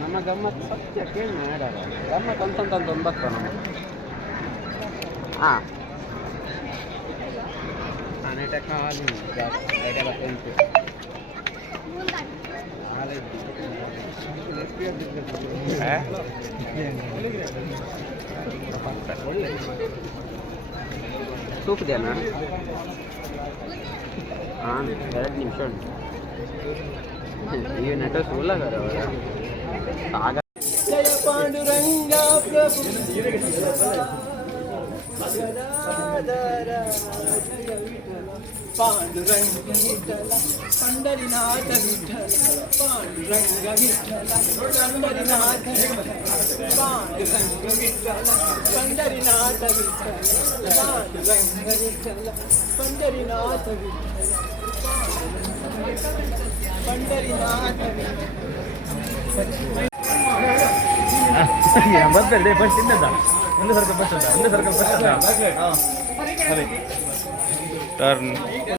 ನಮ್ಮ ಗಮ್ಮತ್ತು ಸತ್ಯ ಕೇಳಿ ಮಾಡ್ಯಾರ ಗಮ್ಮತ್ತು ಅಂತಂತಂದು ಬರ್ತಾವ ನಮ್ಮ ಹಾಂ ಆನೆ ಟೆಕ್ನಾಲಜಿ ಐಟೆಲ್ಲ ಪೆನ್ಸು ಒಳ್ಳೆ ಸೂಪ್ ಇದೆಯಲ್ಲ ಹಾಂ 2 ನಿಮಿಷ ಉಂಟು ಈ ನಟ ಸೋಲಾಗರ ಅವರ ಆಗ ಜಯ ಪಾಂಡುರಂಗ ಪ್ರಭು ಪಾಂಡುರಂಗ ವಿಠಲ ಪಂಡರಿನಾಥ ವಿಠಲ ಪಾಂಡುರಂಗ ವಿಠಲ ಪಂಡರಿನಾಥ ಪಾಂಡುರಂಗ ವಿಠಲ ಪಂಡರಿನಾಥ ವಿಠಲ ಪಾಂಡುರಂಗ ವಿಠಲ ಪಂಡರಿನಾಥ ವಿಠಲ ಬರ್ತಾರೆ ಫಸ್ಟ್ ಇನ್ನದ ಒಂದು ಸರ್ಕಲ್ ಫಸ್ಟ್ ಟರ್ನ್